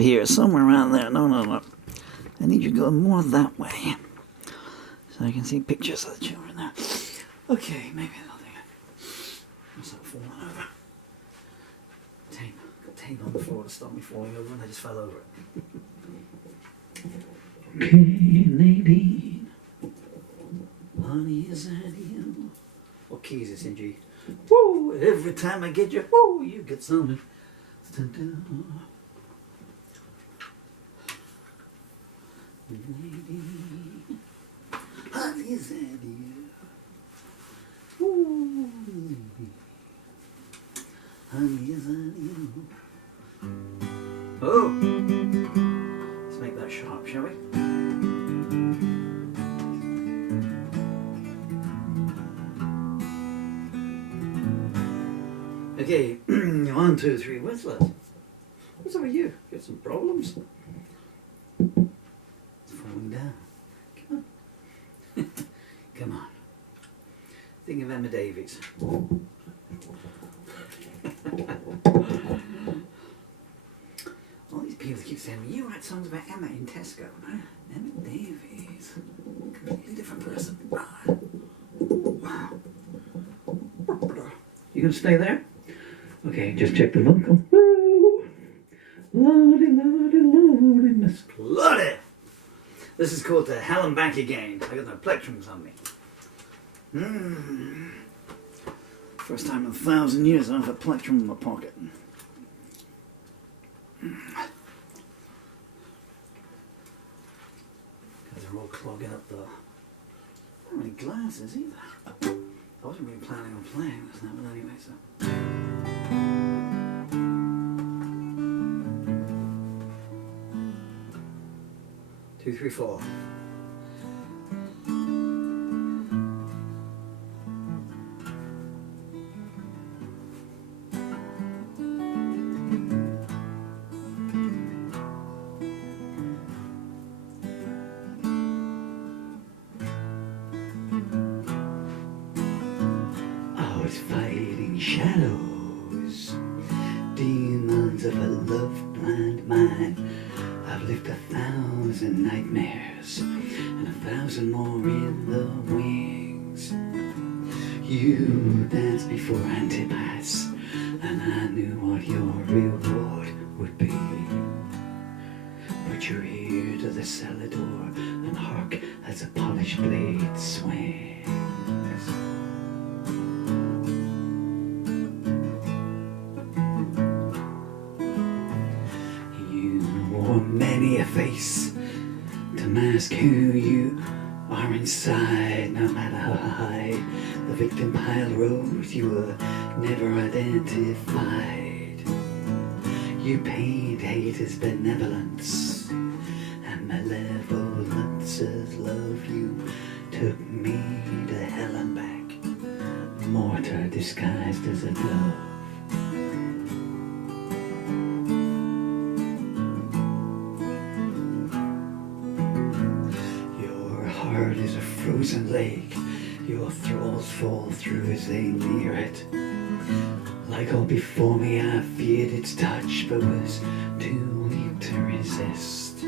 around here, somewhere around there. No, no, no. I need you to go more that way, so I can see pictures of the children there. Okay, maybe nothing. What's that falling over? Tape. Got tape on the floor to stop me falling over, and I just fell over it. Okay, Nadine. Honey, is that you? What key is this in, G? Woo! Every time I get you, woo! You get something. Nadine. Honey, is that you? Woo! Honey, is that you? Oh! Let's make that sharp, shall we? Okay, 1, 2, 3, whistlers. What's up with you? Got some problems? It's falling down. Come on. Come on. Think of Emma Davies. All these people keep saying, you write songs about Emma in Tesco. Emma Davies. Completely different person. Wow. You gonna stay there? Okay, just check the vocal. Woo! Lordy, lordy, lordy, Miss Lordy! This is called the Hell and Back Again. I got no plectrums on me. First time in 1,000 years I have a plectrum in my pocket. Guys are all clogging up the... I don't have any glasses either. I wasn't really planning on playing this now, but anyway, so... 2, 3, 4. I was fighting shadows, demons of a love-blind mind. I've lived 1,000 nightmares and 1,000 more in the wings. You danced before Antipas, and I knew what your reward would be. Put your ear to the cellar door and hark as a polished blade swings. Many a face to mask who you are inside. No matter how high the victim pile rose, you were never identified. You paid hate as benevolence, and malevolence as love. You took me to hell and back, mortar disguised as a dove. Is a frozen lake, your thralls fall through as they near it. Like all before me, I feared its touch, but was too weak to resist.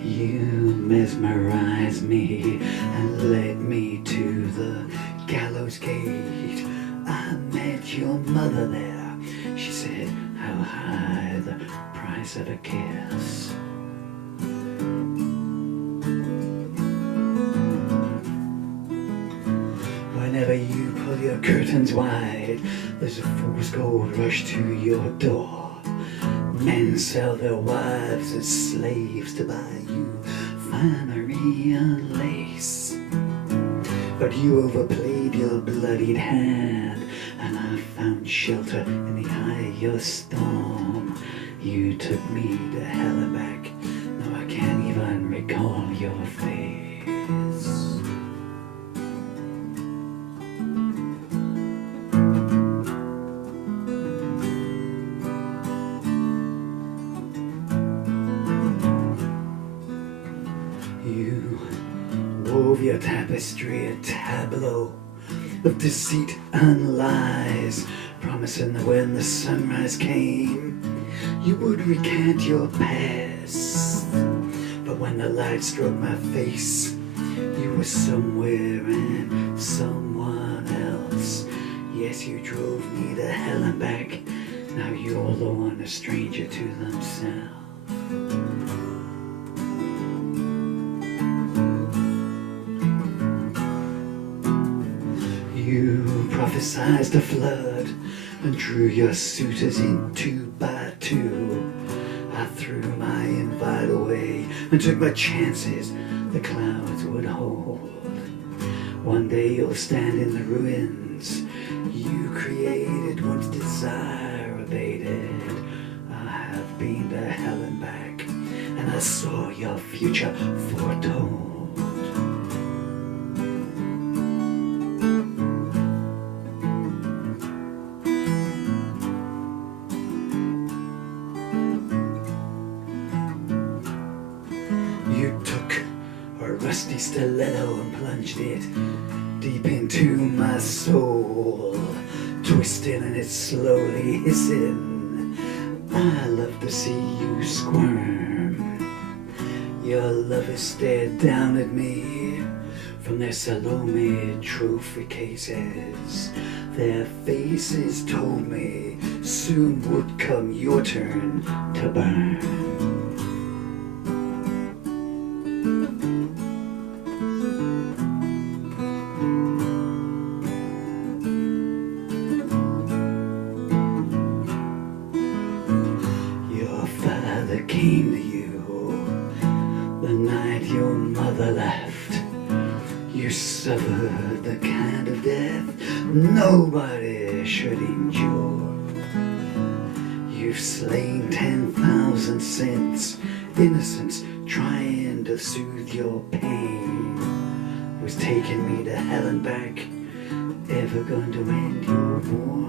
You mesmerized me and led me to the gallows gate. I met your mother there. She said, how high the price of a kiss. Whenever you pull your curtains wide, there's a fool's gold rush to your door. Men sell their wives as slaves to buy you finery and lace. But you overplayed your bloodied hand, and I found shelter in the eye of your storm. You took me to hell and back. Now I can't even recall your face. You wove your tapestry a tableau of deceit and lies, promising that when the sunrise came, You would recant your past, but when the light struck my face, you were somewhere and someone else. Yes, you drove me to hell and back. Now you're alone, a stranger to themselves. You prophesied a flood and drew your suitors in 2 by 2. I threw my invite away and took my chances the clouds would hold. One day you'll stand in the ruins you created once desire abated. I have been to hell and back, and I saw your future foretold. You took a rusty stiletto and plunged it deep into my soul, twisting and it's slowly hissing. I love to see you squirm. Your lovers stared down at me from their Salome trophy cases. Their faces told me soon would come your turn to burn. Came to you the night your mother left. You suffered the kind of death nobody should endure. You've slain 10,000 saints, innocents trying to soothe your pain. Was taking me to hell and back, ever going to end your war?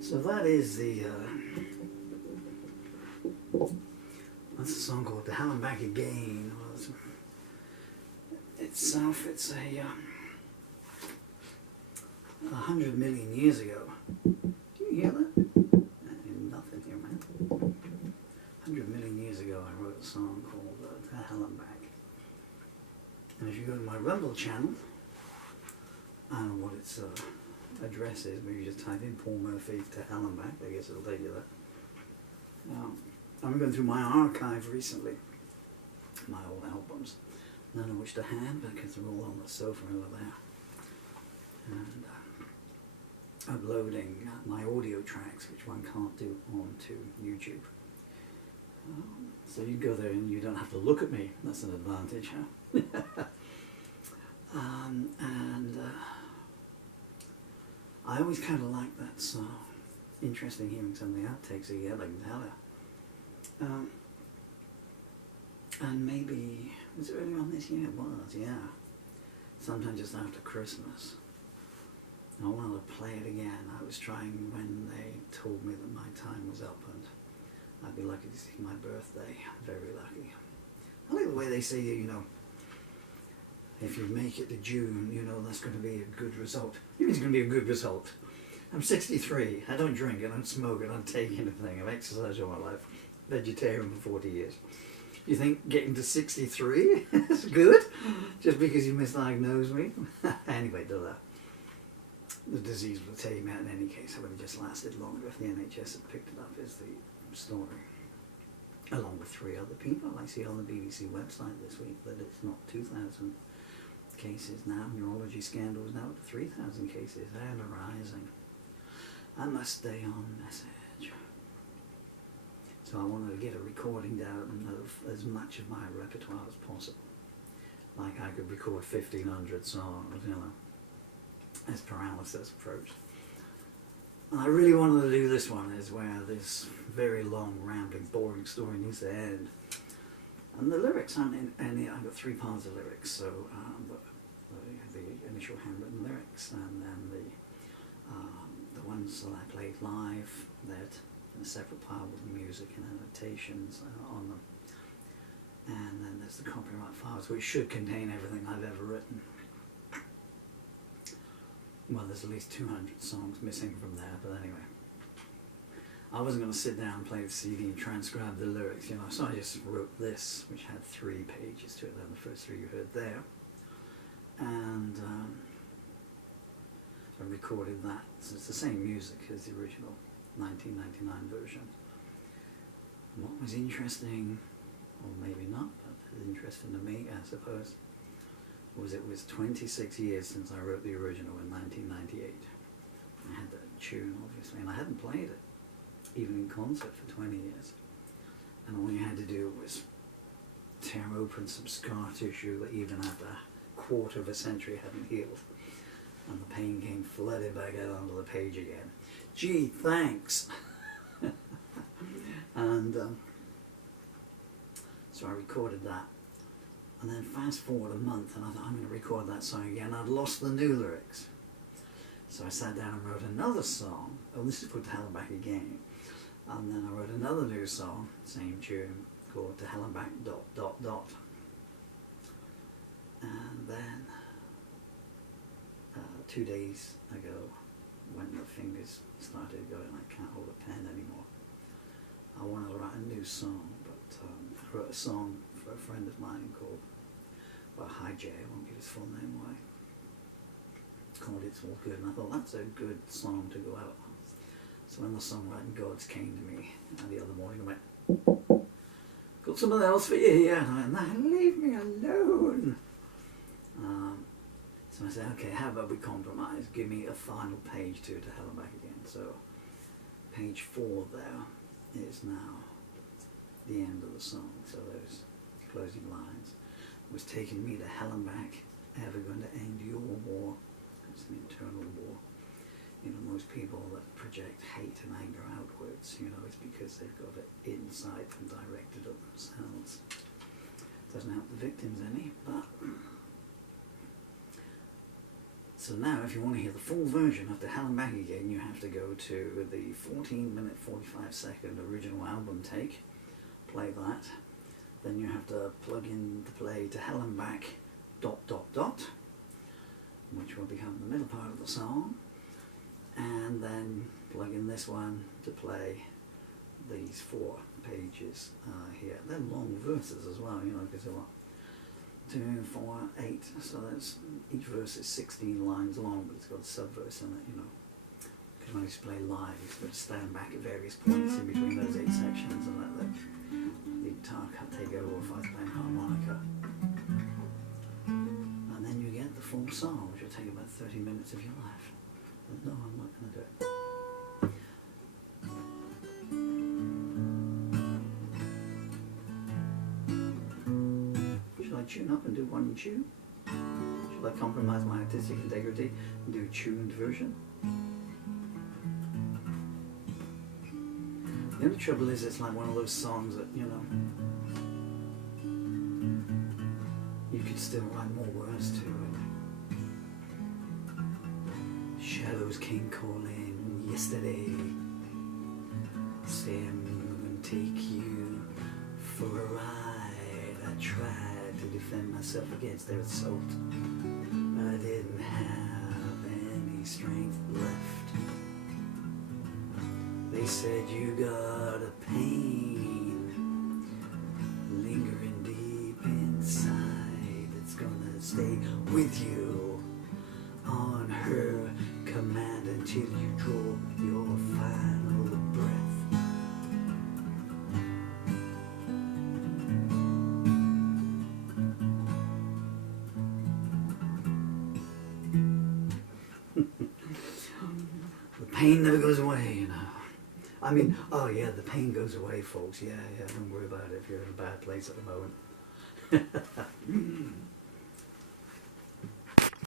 So that is the, that's a song called "To Hell and Back Again." Well, itself, it's a 100 million years ago. Can you hear that? Nothing here, man. 100 million years ago, I wrote a song called "To Hell and Back." And if you go to my Rumble channel, I don't know what its address is, maybe just type in Paul Murphy "To Hell and Back," I guess it'll take you there. I'm going through my archive recently, my old albums, none of which to hand because they're all on the sofa over there, and uploading my audio tracks, which one can't do onto YouTube. So you go there and you don't have to look at me, that's an advantage, huh? I always kind of like that song. Interesting hearing some of the outtakes again, I can tell you. And maybe, was it early on this year? It was, yeah. Sometime just after Christmas. And I wanted to play it again. I was trying when they told me that my time was up and I'd be lucky to see my birthday. Very lucky. I like the way they say, you know, if you make it to June, you know that's going to be a good result. It means it's going to be a good result. I'm 63. I don't drink, I don't smoke, I don't take anything. I've exercised all my life. Vegetarian for 40 years. You think getting to 63 is good? Just because you misdiagnosed me? Anyway, the disease would have taken me out in any case. I would have just lasted longer if the NHS had picked it up, is the story. along with 3 other people. I see on the BBC website this week that it's not 2,000 cases now. Neurology scandal is now up to 3,000 cases and rising. I must stay on message. So I wanted to get a recording down of as much of my repertoire as possible. Like I could record 1,500 songs, you know, as paralysis approached. And I really wanted to do this one, is where this very long, rambling, boring story needs to end. And the lyrics aren't in any, I've got 3 parts of lyrics, so the initial handwritten lyrics, and then the ones that I played live, that in a separate pile with music and annotations on them. And then there's the copyright files, which should contain everything I've ever written. Well, there's at least 200 songs missing from there, but anyway. I wasn't going to sit down and play the CD and transcribe the lyrics, you know, so I just wrote this, which had 3 pages to it, and the first 3 you heard there. And I recorded that, so it's the same music as the original 1999 version. And what was interesting, or maybe not, but interesting to me, I suppose, was it was 26 years since I wrote the original in 1998. I had that tune, obviously, and I hadn't played it, even in concert, for 20 years. And all you had to do was tear open some scar tissue that even after a quarter of a century hadn't healed. And the pain came flooding back out onto the page again. Gee, thanks! And so I recorded that. And then fast forward a month, and I thought, I'm going to record that song again. I'd lost the new lyrics. So I sat down and wrote another song. Oh, this is called To Hell and Back Again. And then I wrote another new song, same tune, called To Hell and Back ... And then 2 days ago, when the fingers started going, I can't hold a pen anymore, I wanted to write a new song, but I wrote a song for a friend of mine called, well, Hi Jay, I won't give his full name away, called It's All Good, and I thought that's a good song to go out on. So when the songwriting gods came to me the other morning, I went, got something else for you here, and I went, nah, leave me alone. So I said, okay, how about we compromise? Give me a final page to Hell and Back Again. So page 4 there is now the end of the song. So those closing lines was taking me to hell and back, ever going to end your war. It's an internal war. You know, most people that project hate and anger outwards, you know, it's because they've got it inside and directed at themselves. Doesn't help the victims any, but... So now, if you want to hear the full version of To Hell and Back Again, you have to go to the 14-minute, 45-second original album take, play that. Then you have to plug in to play To Hell and Back ... which will become the middle part of the song. And then plug in this one to play these 4 pages here. They're long verses as well, you know, because they're what? 2, 4, 8, so that's, each verse is 16 lines long, but it's got a sub-verse in it, you know. Because when you play live, you've got to stand back at various points in between those 8 sections and let the guitar cut take over if I was playing harmonica. And then you get the full song, which will take about 30 minutes of your life. But no, I'm not going to do it. Should I tune up and do one tune? Should I compromise my artistic integrity and do a tuned version? The only trouble is it's like one of those songs that, you know, you could still write more words to it. Shadows came calling yesterday, saying I'm going to take you for a ride. I tried to defend myself against their assault. I didn't have any strength left. They said you got a pain lingering deep inside. It's gonna stay with you on her command until you draw your final breath. The pain never goes away, you know. I mean, oh yeah, the pain goes away, folks. Yeah, don't worry about it if you're in a bad place at the moment.